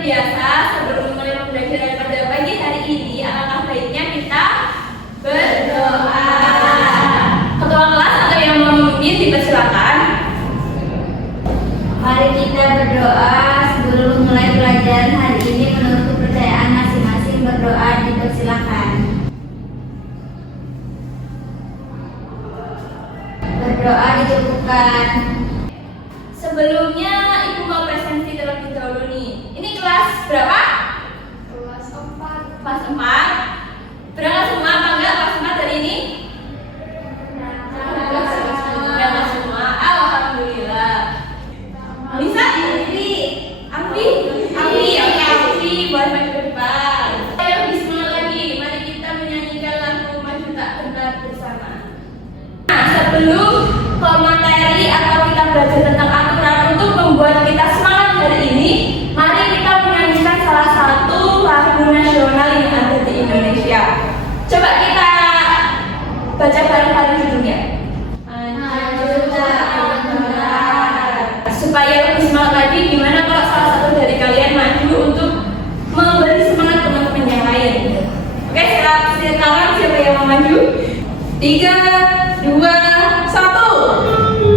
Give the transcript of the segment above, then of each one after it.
biasa, sebelum mulai pembelajaran pada pagi hari ini, alangkah baiknya kita berdoa. Ketua kelas atau yang mau memimpin dipersilakan. Mari kita berdoa sebelum mulai pelajaran hari ini menurut kepercayaan masing-masing. Berdoa dipersilakan. Berdoa dicukupkan. Sebelumnya Ibu mau presentasi terlebih dahulu nih. Ini kelas berapa? Kelas 4. Kelas 4. Berangkat semua apa enggak kelas 4 hari ini? Berangkat semua. Alhamdulillah. Bisa? Ambi? Oke, Ambi boleh maju ke depan. Ayo lebih semangat lagi. Mari kita menyanyikan lagu Maju Tak Gentar bersama. Nah, sebelum ke materi atau kita belajar tentang aturan untuk membuat kita semangat hari ini, mari kita menyanyikan salah satu lagu nasional yang ada di Indonesia. Coba kita baca bareng-bareng judulnya. Supaya lebih semangat lagi, gimana kalau salah satu dari kalian maju untuk memberi semangat teman-teman yang lain? Oke, silakan siapa yang mau maju? 3, 2, 1.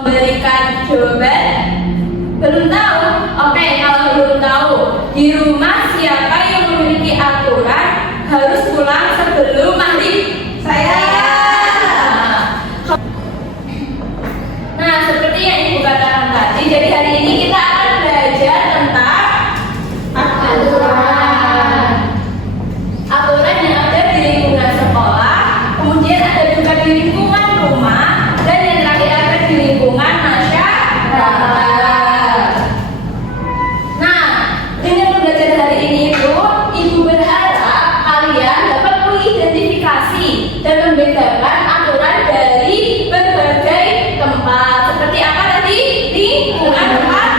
Memberikan jawaban? Belum tahu? Oke, kalau belum tahu, di rumah siapa yang memiliki aturan harus pulang sebelum maghrib? Saya. Nah, seperti yang Ibu katakan tadi, jadi hari ini kita akan belajar tentang aturan yang ada di lingkungan sekolah, kemudian ada juga di lingkungan rumah, dan yang terakhir ada di lingkungan masyarakat. Nah, dengan pembelajaran hari ini Ibu berharap kalian dapat mengidentifikasi dan membedakan aturan dari berbagai tempat. Seperti apa tadi? Lingkungan tempat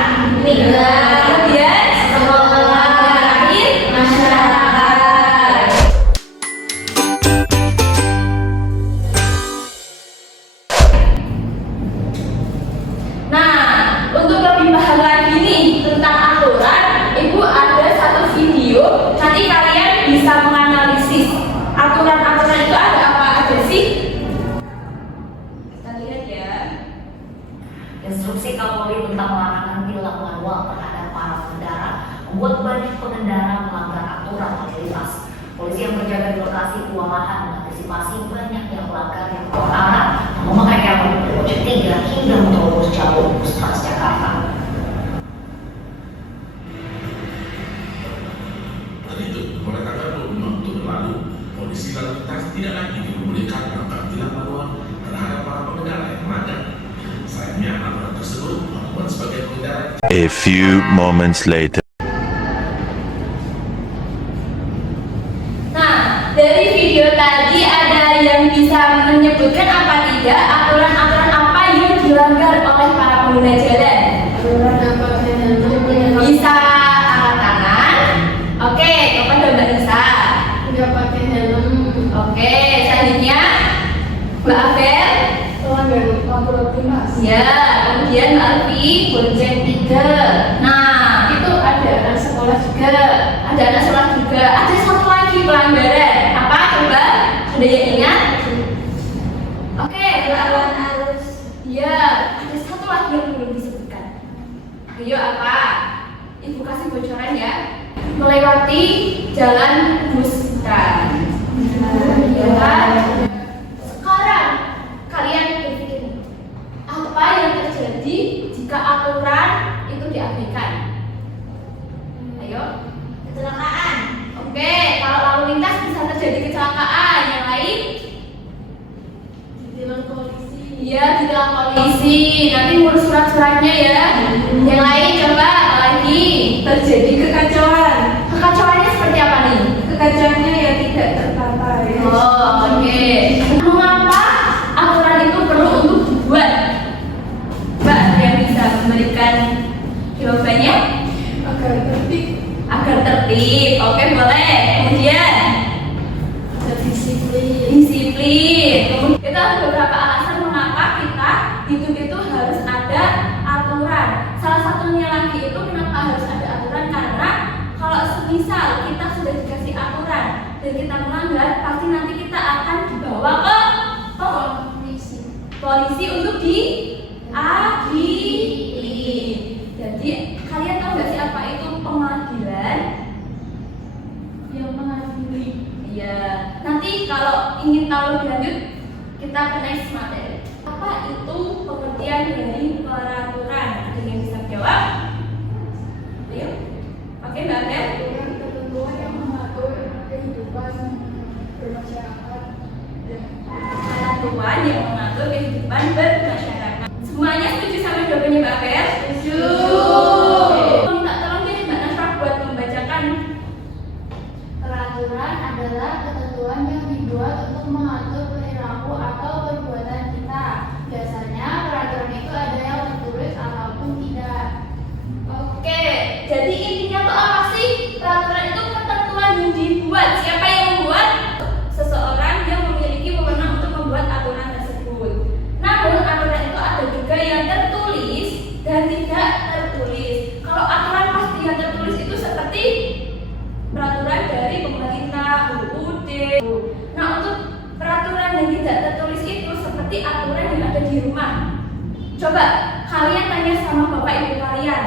tinggal, kemudian sekolah, terakhir masyarakat. Nah, untuk lebih paham lagi nih tentang aturan, Ibu ada satu video. Nanti kalian bisa menganalisis aturan-aturan itu ada apa aja sih. Kita lihat ya. Instruksi Kapolri tentang larangan tilang manual terhadap para pengendara membuat banyak pengendara melanggar aturan lalu lintas. Polisi yang berjaga di lokasi kewalahan mengantisipasi banyak yang melanggar yang berarah memakai helm, berwajib 3 hingga menerobos jalur bus Transjakarta. Pada tanggal 25 Oktober lalu, polisi lalu lintas tidak lagi diperbolehkan melakukan tilang manual terhadap para pengendara yang melanggar. Sayangnya aturan tersebut membuat sebagian pengendara. A few moments later. Nah, dari video tadi ada yang bisa menyebutkan apa tidak aturan-aturan apa yang dilanggar oleh para pengguna jalan? Bisa angkat tangan. Oke, kepada Mbak Nisa. Tidak pakai helm. Oke, selanjutnya Mbak Abel. Pelanggar lampu lalu lintas. Ya, kemudian Mbak Alfi, bonceng 3. Nah, itu ada anak sekolah juga. Ada anak sekolah juga. Ada satu lagi pelanggaran. Apa coba? Ada yang ingat? Oke, Lawan arus. ya, ada satu lagi yang belum disebutkan. Ayo apa? Ibu kasih bocoran ya. Melewati jalan Busta. Ya kan? Sekarang kalian berpikir apa yang terjadi jika aturan itu diabaikan? Ayo. Kecelakaan. Oke, kalau lalu lintas bisa terjadi kecelakaan. Yang lain? Ditilang polisi. Iya, ditilang polisi. Nanti ngurus surat-suratnya ya. Yang lain coba apa lagi? Terjadi kekacauan. Kekacauannya seperti apa nih? Kekacauannya yang tidak tertata ya. Oh, oke. Mengapa aturan itu perlu untuk dibuat? Mbak, yang bisa memberikan jawabannya? Agar tertib, Agar tertib. Oke, boleh. Kemudian disiplin. disiplin. Itu ada beberapa alasan mengapa kita hidup itu harus ada aturan. Salah satunya lagi itu kenapa harus ada aturan, karena kalau semisal kita sudah dikasih aturan dan kita melanggar, pasti nanti kita akan dibawa ke polisi untuk diadili. Jadi kalian tahu nggak sih apa itu pengadilan? Yang mengadili. Iya. Nanti kalau ingin tahu lebih lanjut, kita ke next materi. Apa itu pengertian dari peraturan? Ada yang bisa jawab? Ayo. Oke, Mbak Bel. Ketentuan yang mengatur kehidupan bermasyarakat. Ketentuan yang mengatur kehidupan bermasyarakat. Semuanya setuju sama jawabannya Mbak Bel? Setuju. Minta tolong deh Mbak Nasra buat membacakan. Peraturan adalah ketentuan yang dibuat untuk mengatur perilaku atau perbuatan kita. Biasanya peraturan itu ada yang tertulis ataupun tidak. Oke, jadi intinya tuh apa sih? Peraturan itu ketentuan yang dibuat. Siapa yang membuat? Seseorang yang memiliki wewenang untuk membuat aturan tersebut. Namun aturan itu ada juga yang tertulis dan tidak tertulis. Kalau aturan pasti yang tertulis itu seperti peraturan dari pemerintah, UUD. Nah, untuk peraturan yang tidak tertulis itu seperti aturan yang ada di rumah. Coba kalian tanya sama bapak ibu kalian.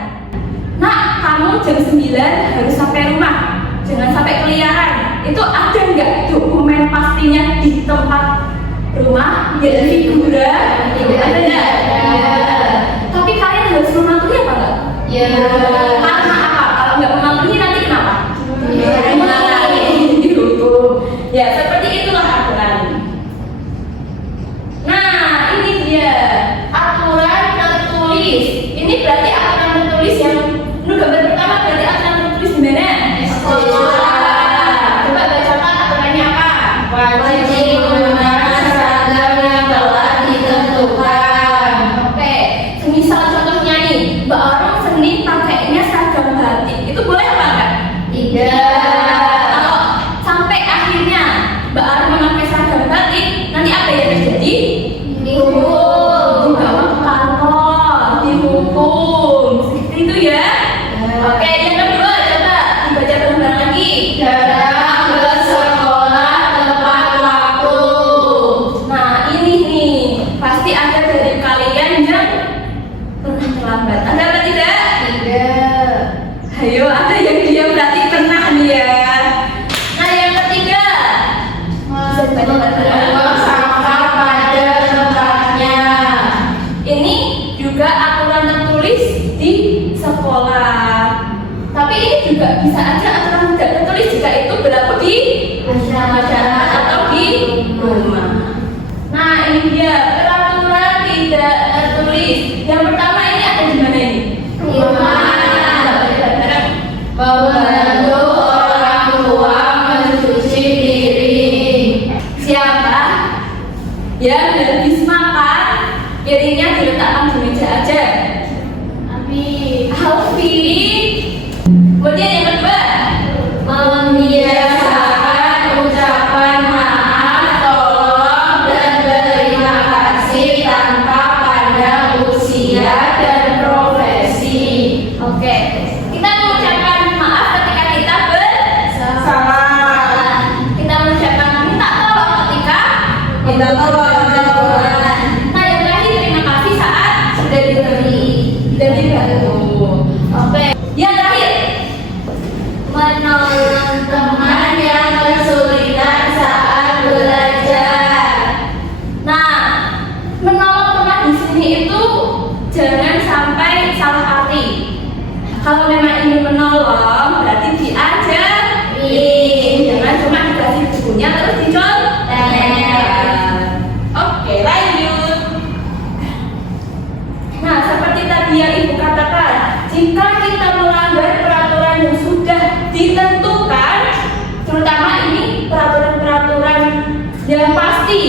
Nah, kamu jam 9 harus sampai rumah. Jangan sampai keliaran. Itu ada nggak dokumen pastinya di tempat rumah? Ya, di figura. Ada nggak? Ada. Tapi kalian harus mematuhi apa nggak? Ya. Karena apa? Kalau nggak mematuhi nanti kenapa? Ya. Dihukum. Ya, seperti itulah aturan. Nah, ini dia aturan tertulis. Ini berarti aturan tertulis yang gambar pertama berarti aturan tertulis di mana? Sekolah. Coba bacakan aturannya apa? Wajib menggunakan seragam yang telah ditentukan. Oke, semisal contohnya nih, Mbak Orang Senin pakainya seragam batik. Itu boleh apa enggak? Tidak. Kalau sampai akhirnya Mbak Ara memakai seragam batik, nanti apa yang terjadi? Dihukum. Dibawa ke kantor, dihukum. Seperti itu ya. Oke, yang kedua coba dibaca bareng-bareng lagi. Datang ke sekolah tepat waktu. Nah, ini nih pasti ada dari kalian yang pernah terlambat. Ada apa tidak? Tidak. Ayo, ada yang dia berarti pernah nih ya. Nah, yang ketiga Membuang sampah pada tempatnya. ini juga aturan tertulis di sekolah. Tapi ini juga bisa aja aturan tidak tertulis jika itu berlaku di masyarakat atau di rumah. Nah, ini dia peraturan tidak tertulis. Yang pertama ini ada di mana ini? Rumah. Membantu orang tua mencuci diri. Siapa yang habis makan piringnya diletakkan di meja aja? Alfi. Kemudian yang kedua, Membiasakan ucapan maaf, tolong, dan berterima kasih tanpa pandang usia dan profesi. oke, kita mengucapkan maaf ketika kita Salah. kita mengucapkan minta tolong ketika Minta tolong.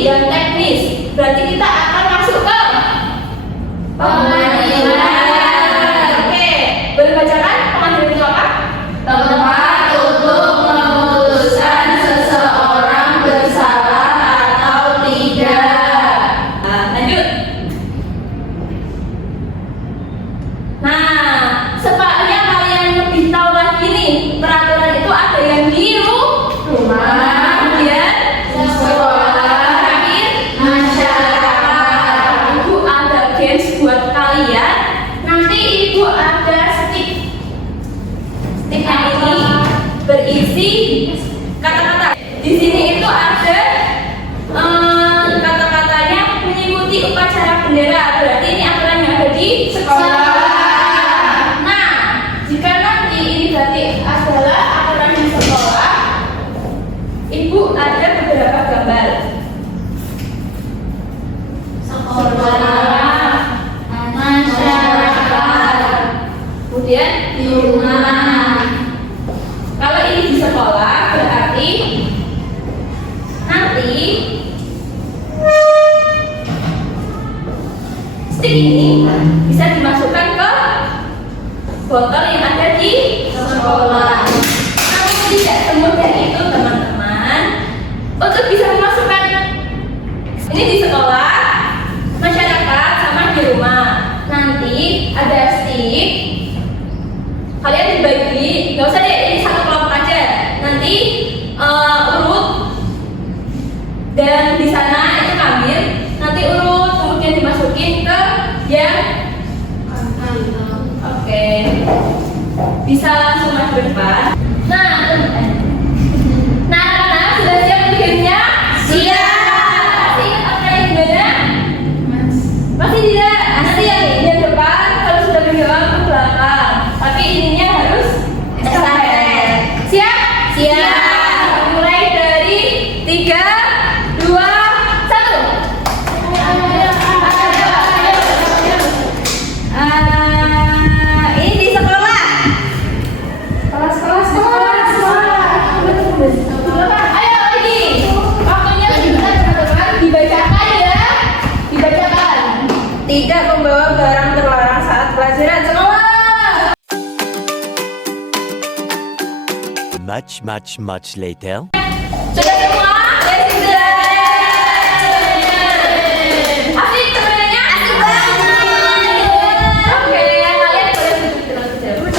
yang teknis. Berarti kita akan masuk ke pengadilan. Oke, boleh bacakan pengadilan itu apa? Tempat untuk memutuskan seseorang bersalah atau tidak. Nah, lanjut. Nah, supaya kalian lebih tahu lagi nih, peraturan itu ada yang di rumah, kemudian sekolah, terakhir masyarakat. Ibu ada games buat kalian. Nanti ibu ada stick. Sticknya ini berisi kata-kata. Di sini itu ada kata-katanya mengikuti upacara bendera. Berarti ini aturan yang ada di sekolah. Nah, jika nanti ini berarti adalah aturan di sekolah, ibu ada beberapa gambar. Sekolah, masyarakat, kemudian di rumah. Kalau ini di sekolah berarti nanti stick ini bisa dimasukkan ke botol yang ada di sekolah. Namun tidak semudah itu teman-teman untuk bisa memasukkan ini di sekolah, masyarakat, sama di rumah. Nanti ada stick, kalian dibagi, nggak usah deh ini satu kelompok aja. Nanti urut dan di sana itu ngambil, nanti urut kemudian dimasukin ke yang oke. Bisa langsung maju ke depan. Nah, teman-teman. Nah, anak-anak sudah siap untuk gamenya? Siap. Masih ingat apa yang gimana? Masih tidak? Nanti yang depan kalau sudah menjawab ke belakang. Tapi ininya harus estafet. Siap? Siap. Mulai dari 3, 2, 1. Ini di sekolah. Ayo lagi. Waktunya sebentar teman-teman. Dibacakan ya. Dibacakan. Tidak membawa barang terlarang saat pelajaran sekolah. Much later. Sudah semua? Ya sudah. Asik sebenarnya? Asik banget. Oke, kalian boleh duduk terus dulu.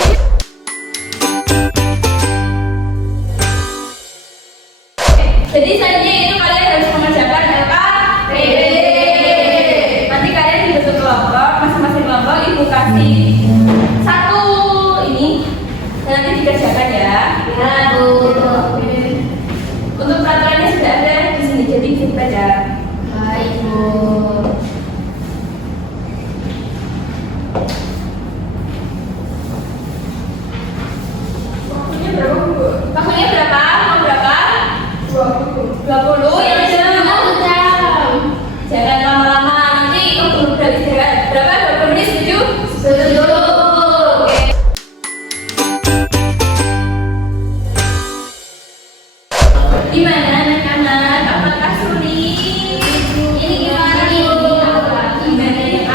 Jadi selanjutnya itu kalian harus mengerjakan LKPD. Nanti kalian dibentuk kelompok, masing-masing kelompok ibu kasih satu ini, dan nanti dikerjakan ya. Ya, Bu. Untuk peraturannya sudah ada di sini, jadi bisa dibaca. Baik, Bu. Waktunya berapa, Bu? Waktunya berapa? Mau berapa? 20. Yang ada jangan lama-lama, nanti kamu udah istirahat. Berapa? 20 menit, setuju? Setuju. Oke. Gimana anak-anak? Apakah sulit? Ini gimana nih? Gimana nih?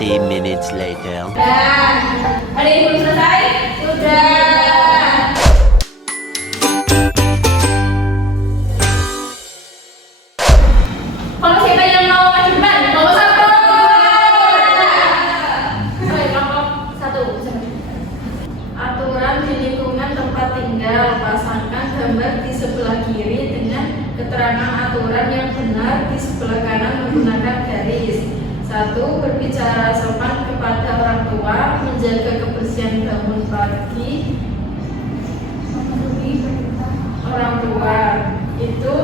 20 minutes later. Dan ada yang belum selesai? Sudah. Kalau siapa yang mau maju depan, nomor 1. gambar di sebelah kiri dengan keterangan aturan yang benar di sebelah kanan menggunakan garis. 1. Berbicara sopan kepada orang tua, menjaga kebersihan bangun pagi. Orang tua itu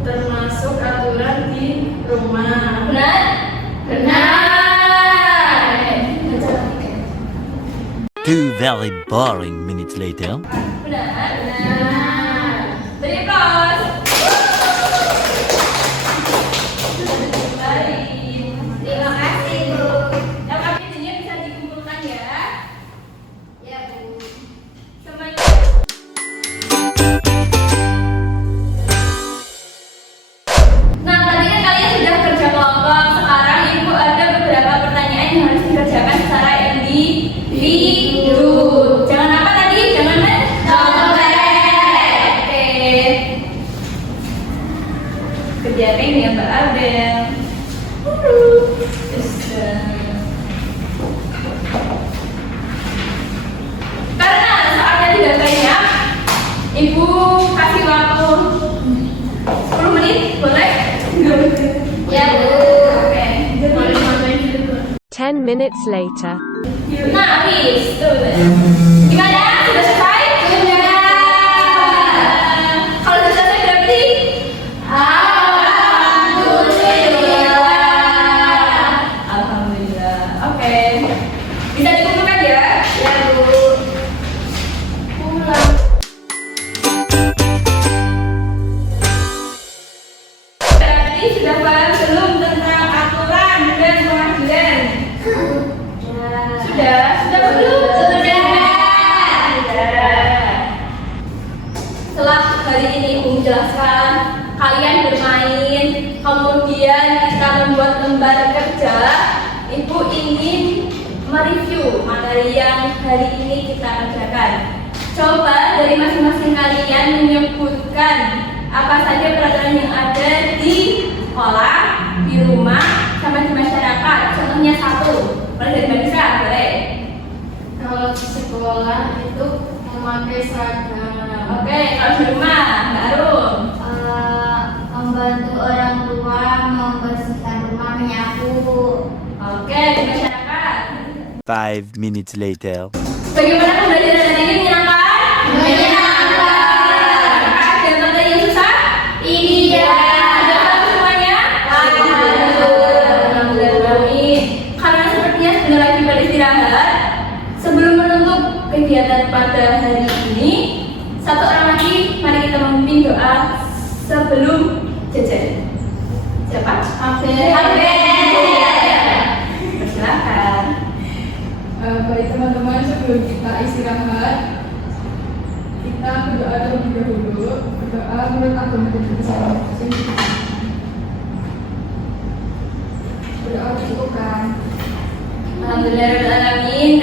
termasuk aturan di rumah. Benar? Two very boring minutes later. Benar. Beri aplaus. Baik. Terima kasih, Bu. LKP-nya bisa dikumpulkan ya. Ya, Bu. Semuanya. Nah, tadi kan kalian sudah kerja kelompok. Sekarang Ibu ada beberapa pertanyaan yang harus dikerjakan secara individu. Jangan apa tadi? Jangan mencolek. Oke. Kerjakan ya Mbak Abel. Karena saatnya tidak banyak, Ibu kasih waktu 10 menit, boleh? Ya, Bu. Oke. 10 minutes later. Nah, habis. Tuh. Gimana? Sudah selesai? Sudah. Kalau sudah selesai berarti Alhamdulillah. Oke. Bisa dikumpulkan ya? Ya, Bu. Pulang. Berarti sudah paham belum tentang aturan dan pengadilan? Sudah belum? Setelah hari ini Ibu menjelaskan, kalian bermain, kemudian kita membuat lembar kerja. Ibu ingin mereview materi yang hari ini kita kerjakan. Coba dari masing-masing kalian menyebutkan apa saja peraturan yang ada di sekolah, di rumah, sama di masyarakat. Contohnya 1. Mulai dari Mbak Nisa, boleh? Kalau di sekolah itu memakai seragam. Oke, kalau di rumah, Mbak Arum. Membantu orang tua membersihkan rumah, menyapu. Oke, di masyarakat. 5 minutes later. Bagaimana pembelajaran hari ini menyenangkan? Menyenangkan. Ada materi yang susah? Iya. Ada paham semuanya? Alhamdulillah. Karena sepertinya sebentar lagi beristirahat. Sebelum menutup kegiatan pada hari ini, satu orang lagi, mari kita memimpin doa sebelum jajan. Siapa? Persilakan. Baik teman-teman, sebelum kita istirahat, kita berdoa terlebih dahulu. Berdoa menurut agama dan kebiasaan masing-masing. Berdoa cukupkan. Alhamdulillahirrahmanirrahim.